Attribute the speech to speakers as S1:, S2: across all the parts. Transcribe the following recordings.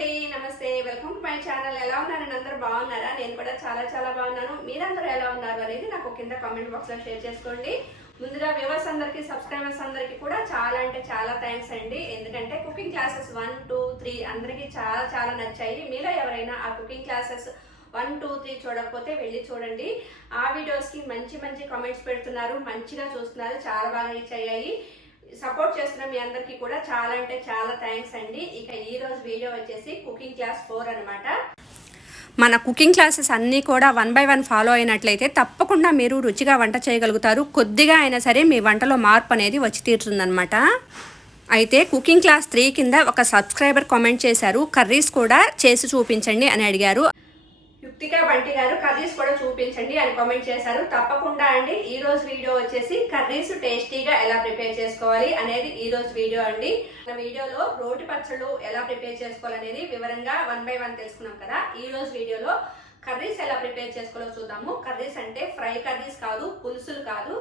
S1: అండి నమస్తే. Welcome to my channel ఎలా ఉన్నారని అందరు బాగున్నారా? నేను కూడా చాలా చాలా బాగున్నాను. మీరందరూ ఎలా ఉన్నారు అనేది నాకు కింద కామెంట్ బాక్స్లో షేర్ చేసుకోండి. ముందుగా వ్యూవర్స్ అందరికి సబ్స్క్రైబర్స్ అందరికి కూడా చాలా అంటే చాలా థ్యాంక్స్ అండి. ఎందుకంటే cooking classes one two three అందరికి చాలా చాలా నచ్చాయి. మీలో ఎవరైనా ఆ cooking classes one two three చూడకపోతే వెళ్ళి చూడండి. ఆ వీడియోస్కి మంచి మంచి కామెంట్స్ పెడుతున్నారు. మంచిగా చూస్తున్నారు. చాలా బాగా రీచ్ అయ్యాయి. సపోర్ట్ చేస్తున్న మీ అందరికీ కూడా చాలా అంటే చాలా థ్యాంక్స్ అండి. ఇక ఈ రోజు వీడియో వచ్చేసి కుకింగ్ క్లాస్ ఫోర్ అనమాట
S2: మన కుకింగ్ క్లాసెస్ అన్నీ కూడా వన్ బై వన్ ఫాలో అయినట్లయితే తప్పకుండా మీరు రుచిగా వంట చేయగలుగుతారు. కొద్దిగా అయినా సరే మీ వంటలో మార్పు అనేది వచ్చి తీరుతుందనమాట అయితే కుకింగ్ క్లాస్ త్రీ కింద ఒక సబ్స్క్రైబర్ కామెంట్ చేశారు. కర్రీస్ కూడా చేసి చూపించండి అని అడిగారు.
S1: కృతికా బంటి గారు కర్రీస్ కూడా చూపించండి అని కామెంట్ చేశారు. తప్పకుండా అండి. ఈ రోజు వీడియో వచ్చేసి కర్రీస్ టేస్టీగా ఎలా ప్రిపేర్ చేసుకోవాలి అనేది ఈ రోజు వీడియో అండి. మన వీడియోలో రోటి పచ్చళ్ళు ఎలా ప్రిపేర్ చేసుకోవాలనేది వివరంగా వన్ బై వన్ తెలుసుకున్నాం కదా. ఈ రోజు వీడియోలో కర్రీస్ ఎలా ప్రిపేర్ చేసుకోవాలో చూద్దాము. కర్రీస్ అంటే ఫ్రై కర్రీస్ కాదు పులుసులు కాదు.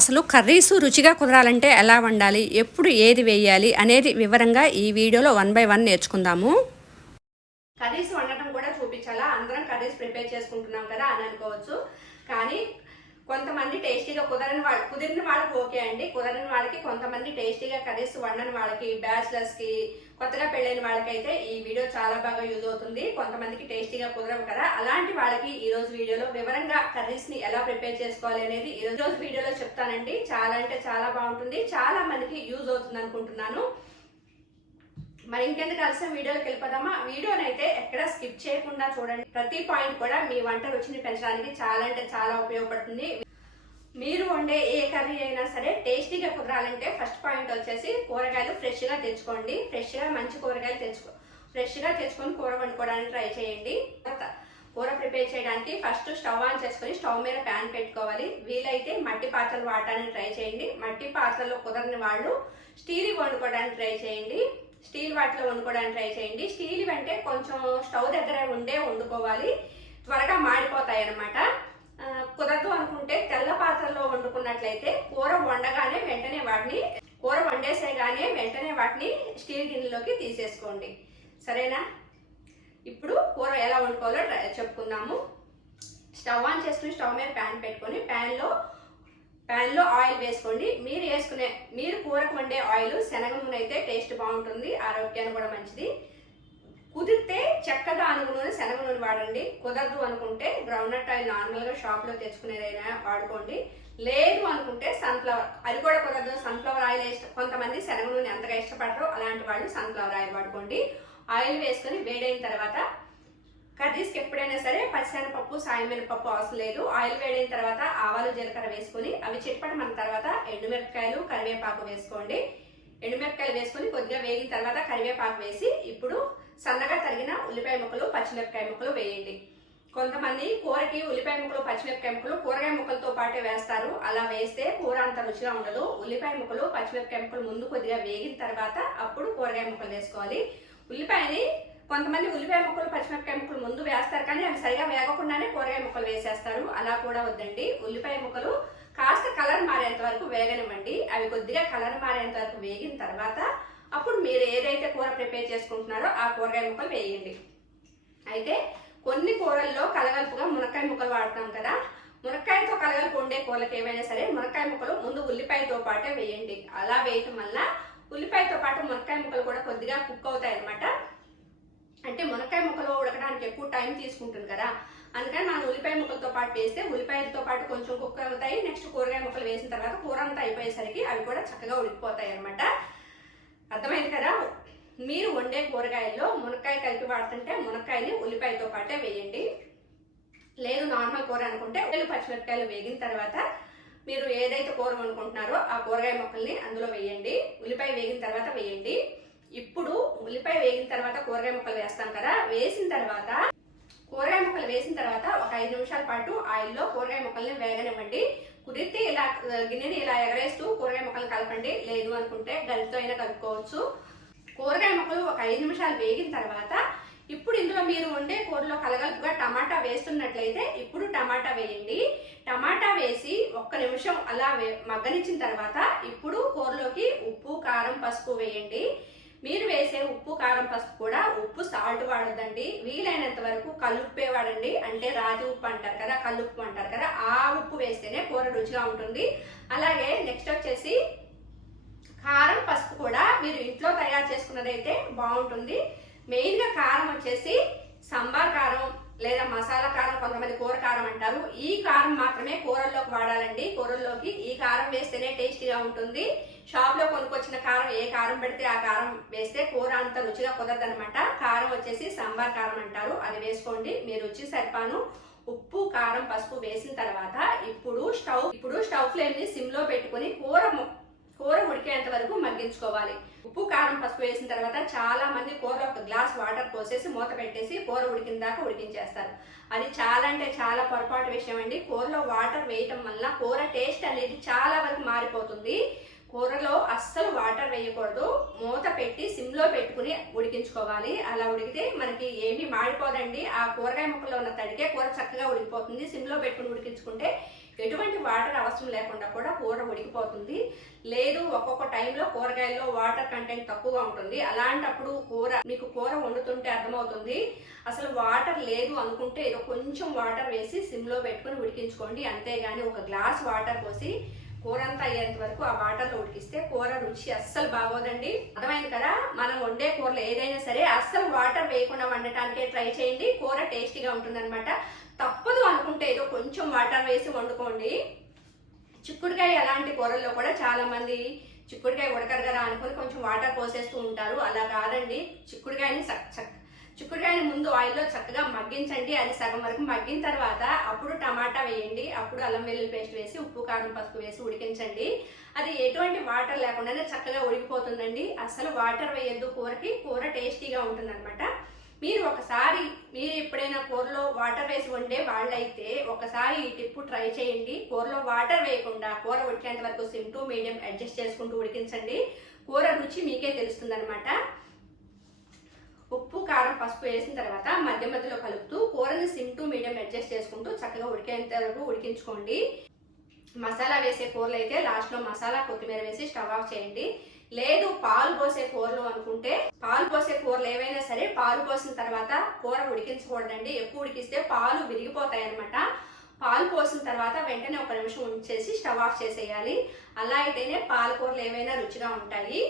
S2: అసలు కర్రీస్ రుచిగా కుదరాలంటే ఎలా వండాలి ఎప్పుడు ఏది వేయాలి అనేది వివరంగా ఈ వీడియోలో వన్ బై వన్ నేర్చుకుందాము.
S1: కర్రీస్ అలా అందరం కర్రీస్ ప్రిపేర్ చేసుకుంటున్నాం కదా అని అనుకోవచ్చు. కానీ కొంతమంది టేస్టీగా కుదరని వాళ్ళు కుదిరిన వాళ్ళకి ఓకే అండి. కుదరని వాళ్ళకి కొంతమంది టేస్టీగా కర్రీస్ వండని వాళ్ళకి బ్యాచిలర్స్కి కొత్తగా పెళ్ళైన వాళ్ళకైతే ఈ వీడియో చాలా బాగా యూజ్ అవుతుంది. కొంతమందికి టేస్టీగా కుదరవు కదా. అలాంటి వాళ్ళకి ఈ రోజు వీడియోలో వివరంగా కర్రీస్ని ఎలా ప్రిపేర్ చేసుకోవాలి అనేది ఈ రోజు వీడియోలో చెప్తానండి. చాలా అంటే చాలా బాగుంటుంది. చాలా మందికి యూజ్ అవుతుంది అనుకుంటున్నాను. మరి ఇంకెందుకు కలిసిన వీడియోకి వెళ్ళిపోదామా? వీడియోని అయితే ఎక్కడ స్కిప్ చేయకుండా చూడండి. ప్రతి పాయింట్ కూడా మీ వంట రుచిని పెంచడానికి చాలా అంటే చాలా ఉపయోగపడుతుంది. మీరు వండే ఏ కర్రీ అయినా సరే టేస్టీగా కుదరాలంటే ఫస్ట్ పాయింట్ వచ్చేసి కూరగాయలు ఫ్రెష్గా తెచ్చుకోండి. ఫ్రెష్గా మంచి కూరగాయలు తెచ్చుకో ఫ్రెష్గా తెచ్చుకొని కూర వండుకోవడానికి ట్రై చేయండి. కూర ప్రిపేర్ చేయడానికి ఫస్ట్ స్టవ్ ఆన్ చేసుకొని స్టవ్ మీద ప్యాన్ పెట్టుకోవాలి. వీలైతే మట్టి పాత్రలు వాడటానికి ట్రై చేయండి. మట్టి పాత్రలో కుదరని వాళ్ళు స్టీల్ వండుకోవడానికి ట్రై చేయండి. స్టీల్ వాటిలో వండుకోవడానికి ట్రై చేయండి. స్టీల్ అంటే కొంచెం స్టవ్ దగ్గర ఉండే వండుకోవాలి. త్వరగా మాడిపోతాయి అన్నమాట కుదరదు అనుకుంటే తెల్ల పాత్రలో వండుకున్నట్లయితే కూర వండగానే వెంటనే వాటిని కూర వండేసేగానే వెంటనే వాటిని స్టీల్ గిన్నెలోకి తీసేసుకోండి. సరేనా? ఇప్పుడు కూర ఎలా వండుకోవాలో ట్రై చెప్పుకుందాము. స్టవ్ ఆన్ చేసుకుని స్టవ్ మీద ప్యాన్ పెట్టుకొని ప్యాన్లో ప్యాన్లో ఆయిల్ వేసుకోండి. మీరు వేసుకునే మీరు కూరకు వండే ఆయిల్ శనగ నూనె అయితే టేస్ట్ బాగుంటుంది. ఆరోగ్యానికి కూడా మంచిది. కుదిరితే చక్కగా అనుగు నూనె శనగ నూనె వాడండి. కుదరదు అనుకుంటే గ్రౌండ్నట్ ఆయిల్ నార్మల్గా షాప్లో తెచ్చుకునేదైనా వాడుకోండి. లేదు అనుకుంటే సన్ఫ్లవర్ అది కూడా కుదరదు. సన్ఫ్లవర్ ఆయిల్ ఇష్ట కొంతమంది శనగ నూనె ఎంతగా ఇష్టపడరు అలాంటి వాళ్ళు సన్ఫ్లవర్ ఆయిల్ వాడుకోండి. ఆయిల్ వేసుకొని వేడైన తర్వాత కర్రీస్కి ఎప్పుడైనా సరే పచ్చిశనగపప్పు సాయమినపప్పు అవసరం లేదు. ఆయిల్ వేడైన తర్వాత ఆవాలు జీలకర్ర వేసుకొని అవి చిట్పటమన్న తర్వాత ఎండుమిరపకాయలు కరివేపాకు వేసుకోండి. ఎండుమిరపకాయలు వేసుకొని కొద్దిగా వేగిన తర్వాత కరివేపాకు వేసి ఇప్పుడు సన్నగా తరిగిన ఉల్లిపాయ ముక్కలు పచ్చిమిరపకాయ ముక్కలు వేయండి. కొంతమంది కూరకి ఉల్లిపాయ ముక్కలు పచ్చిమిరపకాయ ముక్కలు కూరగాయ ముక్కలతో పాటే వేస్తారు. అలా వేస్తే కూర అంత రుచిగా ఉండదు. ఉల్లిపాయ ముక్కలు పచ్చిమిరపకాయ ముక్కలు ముందు కొద్దిగా వేగిన తర్వాత అప్పుడు కూరగాయ ముక్కలు వేసుకోవాలి. ఉల్లిపాయని కొంతమంది ఉల్లిపాయ ముక్కలు పచ్చిమిరపకాయ ముక్కలు ముందు వేస్తారు కానీ అవి సరిగా వేగకుండానే కూరగాయ ముక్కలు వేసేస్తారు. అలా కూడా వద్దండి. ఉల్లిపాయ ముక్కలు కాస్త కలర్ మారేంత వరకు వేగనివ్వండి. అవి కొద్దిగా కలర్ మారేంత వరకు వేగిన తర్వాత అప్పుడు మీరు ఏదైతే కూర ప్రిపేర్ చేసుకుంటున్నారో ఆ కూరగాయ ముక్కలు వేయండి. అయితే కొన్ని కూరల్లో కలగలుపుగా మునక్కాయ ముక్కలు వాడతాం కదా. మునక్కాయతో కలగలుపు ఉండే కూరలకు ఏమైనా సరే మునక్కాయ ముక్కలు ముందు ఉల్లిపాయతో పాటే వేయండి. అలా వేయటం వల్ల ఉల్లిపాయతో పాటు మునక్కాయ ముక్కలు కూడా కొద్దిగా కుక్ అవుతాయి అనమాట అంటే మునక్కాయ ముక్కలు ఉడకడానికి ఎక్కువ టైం తీసుకుంటుంది కదా. అందుకని మనం ఉల్లిపాయ ముక్కలతో పాటు వేస్తే ఉల్లిపాయలతో పాటు కొంచెం కుక్ అవుతాయి. నెక్స్ట్ కూరగాయ ముక్కలు వేసిన తర్వాత కూర అంతా అయిపోయేసరికి అవి కూడా చక్కగా ఉడికిపోతాయి అన్నమాట. అర్థమైంది కదా? మీరు వండే కూరగాయల్లో మునక్కాయ కలిపి వాడుతుంటే మునక్కాయని ఉల్లిపాయతో పాటే వేయండి. లేదు నార్మల్ కూర అనుకుంటే ఉల్లి పచ్చిమిరపకాయలు వేగిన తర్వాత మీరు ఏదైతే కూర వండుకుంటున్నారో ఆ కూరగాయ ముక్కల్ని అందులో వేయండి. ఉల్లిపాయ వేగిన తర్వాత వేయండి. ఇప్పుడు ఉల్లిపాయ వేగిన తర్వాత కూరగాయ ముక్కలు వేస్తాం కదా వేసిన తర్వాత కూరగాయ ముక్కలు వేసిన తర్వాత ఒక ఐదు నిమిషాల పాటు ఆయిల్లో కూరగాయ ముక్కల్ని వేగనివ్వండి. కుదిరితే ఇలా గిన్నెని ఇలా ఎగరేస్తూ కూరగాయ ముక్కలు కలపండి. లేదు అనుకుంటే గరిటతో అయినా కలుపుకోవచ్చు. కూరగాయ ముక్కలు ఒక ఐదు నిమిషాలు వేగిన తర్వాత ఇప్పుడు ఇందులో మీరు వండే కూరలో కలగలుపుగా టమాటా వేస్తున్నట్లయితే ఇప్పుడు టమాటా వేయండి. టమాటా వేసి ఒక్క నిమిషం అలా వే- మగ్గనిచ్చిన తర్వాత ఇప్పుడు కూరలోకి ఉప్పు కారం పసుపు వేయండి. మీరు వేసే ఉప్పు కారం పసుపు కూడా ఉప్పు సాల్ట్ వాడద్దండి. వీలైనంత వరకు కల్లుప్పే వాడండి. అంటే రాతి ఉప్పు అంటారు కదా కల్లుప్పు అంటారు కదా ఆ ఉప్పు వేస్తేనే కూర రుచిగా ఉంటుంది. అలాగే నెక్స్ట్ వచ్చేసి కారం పసుపు కూడా మీరు ఇంట్లో తయారు చేసుకున్నదైతే బాగుంటుంది. మెయిన్గా కారం వచ్చేసి సాంబార్ కారం లేదా మసాలా కారం కొంతమంది కూర కారం అంటారు. ఈ కారం మాత్రమే కూరల్లోకి వాడాలండి. కూరల్లోకి ఈ కారం వేస్తేనే టేస్టీగా ఉంటుంది. షాప్లో కొనుక్కొచ్చిన కారం ఏ కారం పెడితే ఆ కారం వేస్తే కూర అంత రుచిగా కుదరదనమాట కారం వచ్చేసి సాంబార్ కారం అంటారు. అది వేసుకోండి. మీరు రుచి సరిపాను. ఉప్పు కారం పసుపు వేసిన తర్వాత ఇప్పుడు స్టవ్ ఇప్పుడు స్టవ్ ఫ్లేమ్ని సిమ్లో పెట్టుకొని కూర కూర ఉడికేంత వరకు మగ్గించుకోవాలి. ఉప్పు కారం పసుపు వేసిన తర్వాత చాలా మంది కూరలో ఒక గ్లాస్ వాటర్ పోసేసి మూత పెట్టేసి కూర ఉడికిన దాకా ఉడికించేస్తారు. అది చాలా అంటే చాలా పొరపాటు విషయం అండి. కూరలో వాటర్ వేయటం వల్ల కూర టేస్ట్ అనేది చాలా వరకు మారిపోతుంది. కూరలో అస్సలు వాటర్ వేయకూడదు. మూత పెట్టి సిమ్లో పెట్టుకుని ఉడికించుకోవాలి. అలా ఉడికితే మనకి ఏమీ మాడిపోదండి. ఆ కూరగాయ ముక్కలో ఉన్న తడికే కూర చక్కగా ఉడికిపోతుంది. సిమ్లో పెట్టుకుని ఉడికించుకుంటే ఎటువంటి వాటర్ అవసరం లేకుండా కూడా కూర ఉడికిపోతుంది. లేదు ఒక్కొక్క టైంలో కూరగాయల్లో వాటర్ కంటెంట్ తక్కువగా ఉంటుంది. అలాంటప్పుడు కూర మీకు కూర వండుతుంటే అర్థమవుతుంది. అసలు వాటర్ లేదు అనుకుంటే ఏదో కొంచెం వాటర్ వేసి సిమ్లో పెట్టుకుని ఉడికించుకోండి. అంతేగాని ఒక గ్లాస్ వాటర్ పోసి కూర అంతా అయ్యేంత వరకు ఆ వాటర్లో ఉడికిస్తే కూర రుచి అస్సలు బాగోదండి. అర్థమైంది కదా? మనం వండే కూరలు ఏదైనా సరే అస్సలు వాటర్ వేయకుండా వండటానికే ట్రై చేయండి. కూర టేస్టీగా ఉంటుందన్నమాట. తప్పదు అనుకుంటే ఏదో కొంచెం వాటర్ వేసి వండుకోండి. చిక్కుడుకాయ అలాంటి కూరల్లో కూడా చాలామంది చిక్కుడుకాయ ఉడకరు కదా అనుకుని కొంచెం వాటర్ పోసేస్తూ ఉంటారు. అలా కాదండి. చిక్కుడుకాయని చక్క చిక్కుడుకాయని ముందు ఆయిల్లో చక్కగా మగ్గించండి. అది సగం వరకు మగ్గిన తర్వాత అప్పుడు టమాటా వేయండి. అప్పుడు అల్లం వెల్లుల్లి పేస్ట్ వేసి ఉప్పు కారం పసుపు వేసి ఉడికించండి. అది ఎటువంటి వాటర్ లేకుండానే చక్కగా ఉడికిపోతుందండి. అసలు వాటర్ వేయద్దు. కూరకి కూర టేస్టీగా ఉంటుందన్నమాట. మీరు ఒకసారి మీరు ఎప్పుడైనా కూరలో వాటర్ వేసి వండే వాళ్ళైతే ఒకసారి ఈ టిప్పు ట్రై చేయండి. కూరలో వాటర్ వేయకుండా కూర ఉడికేంత వరకు సిమ్ టు మీడియం అడ్జస్ట్ చేసుకుంటూ ఉడికించండి. కూర రుచి మీకే తెలుస్తుందన్నమాట. ఉప్పు కారం పసుపు వేసిన తర్వాత మధ్య మధ్యలో కలుపుతూ కూరని సిమ్ టు మీడియం అడ్జస్ట్ చేసుకుంటూ చక్కగా ఉడికేంత వరకు ఉడికించుకోండి. మసాలా వేసే కూరలు అయితే లాస్ట్లో మసాలా కొత్తిమీర వేసి స్టవ్ ఆఫ్ చేయండి. లేదు పాలు పోసే కూరలు అనుకుంటే పాలు పోసే కూరలు ఏవైనా సరే పాలు పోసిన తర్వాత కూర ఉడికించకూడదండి. ఎక్కువ ఉడికిస్తే పాలు విరిగిపోతాయి అనమాట పాలు పోసిన తర్వాత వెంటనే ఒక నిమిషం ఉంచేసి స్టవ్ ఆఫ్ చేసేయాలి. అలా అయితేనే పాలకూరలు ఏవైనా రుచిగా ఉంటాయి.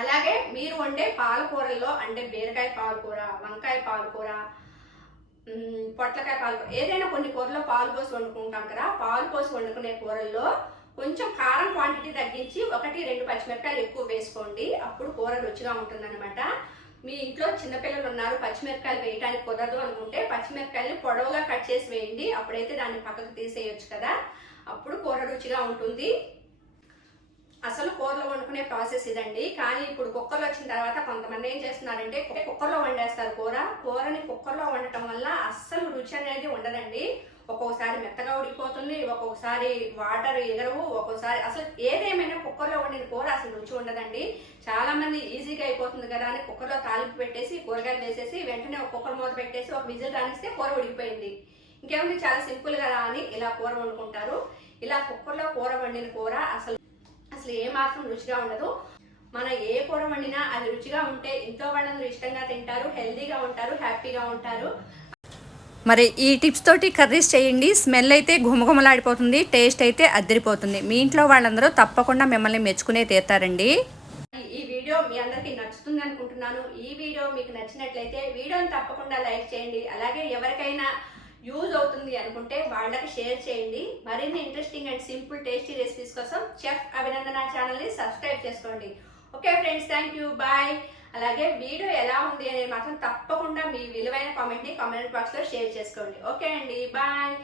S1: అలాగే మీరు వండే పాలకూరల్లో అంటే బీరకాయ పాలకూర వంకాయ పాలకూర పొట్లకాయ పాలకూర ఏదైనా కొన్ని కూరలో పాలు పోసి వండుకుంటాం కదా పాలు పోసి వండుకునే కూరల్లో కొంచెం కారం క్వాంటిటీ తగ్గించి ఒకటి రెండు పచ్చిమిరపకాయలు ఎక్కువ వేసుకోండి. అప్పుడు కూర రుచిగా ఉంటుందన్నమాట. మీ ఇంట్లో చిన్నపిల్లలు ఉన్నారు పచ్చిమిరపకాయలు వేయడానికి కుదరదు అనుకుంటే పచ్చిమిరపకాయలు పొడవుగా కట్ చేసి వేయండి. అప్పుడైతే దాన్ని పక్కకు తీసేయొచ్చు కదా. అప్పుడు కూర రుచిగా ఉంటుంది. అసలు కూరలో వండుకునే ప్రాసెస్ ఇదండి. కానీ ఇప్పుడు కుక్కర్లు వచ్చిన తర్వాత కొంతమంది ఏం చేస్తున్నారంటే కుక్కర్లో వండేస్తారు కూర. కూరని కుక్కర్లో వండటం వల్ల అస్సలు రుచి అనేది ఉండదండి. ఒక్కొక్కసారి మెత్తగా ఉడికిపోతుంది ఒక్కొక్కసారి వాటర్ ఎగరవు ఒక్కొక్కసారి అసలు ఏదేమైనా కుక్కర్లో వండిన కూర అసలు రుచి ఉండదండి. చాలా మంది ఈజీగా అయిపోతుంది కదా అని కుక్కర్లో తాలింపు పెట్టేసి కూరగాయలు వేసేసి వెంటనే ఒక కుక్కర్ మూత పెట్టేసి ఒక విజిల్ రానిస్తే కూర ఉడికిపోయింది. ఇంకేముంది? చాలా సింపుల్ కదా అని ఇలా కూర వండుకుంటారు. ఇలా కుక్కర్లో కూర వండిన కూర అసలు అసలు ఏ మాత్రం రుచిగా ఉండదు. మన ఏ కూర వండినా అది రుచిగా ఉంటే ఇంట్లో వాళ్ళందరూ ఇష్టంగా తింటారు హెల్దీగా ఉంటారు హ్యాపీగా ఉంటారు.
S2: మరి ఈ టిప్స్ తోటి కర్రీస్ చేయండి స్మెల్ అయితే ఘుమఘుమలాడిపోతుంది టేస్ట్ అయితే అద్దరిపోతుంది మీ ఇంట్లో వాళ్ళందరూ తప్పకుండా మిమ్మల్ని మెచ్చుకునే తీరుతారండి.
S1: ఈ- ఈ వీడియో మీ అందరికీ నచ్చుతుంది అనుకుంటున్నాను. ఈ వీడియో మీకు నచ్చినట్లయితే వీడియోని తప్పకుండా లైక్ చేయండి. అలాగే ఎవరికైనా యూజ్ అవుతుంది అనుకుంటే వాళ్ళకి షేర్ చేయండి. మరిన్ని interesting and simple tasty recipes కోసం చెఫ్ అభినందన ఛానల్ని సబ్స్క్రైబ్ చేసుకోండి. Okay friends thank you bye అలాగే వీడియో ఎలా ఉంది అనేది మాత్రం తప్పకుండా మీ విలువైన కామెంట్ని కామెంట్ బాక్స్లో షేర్ చేసుకోండి. ఓకే అండి బాయ్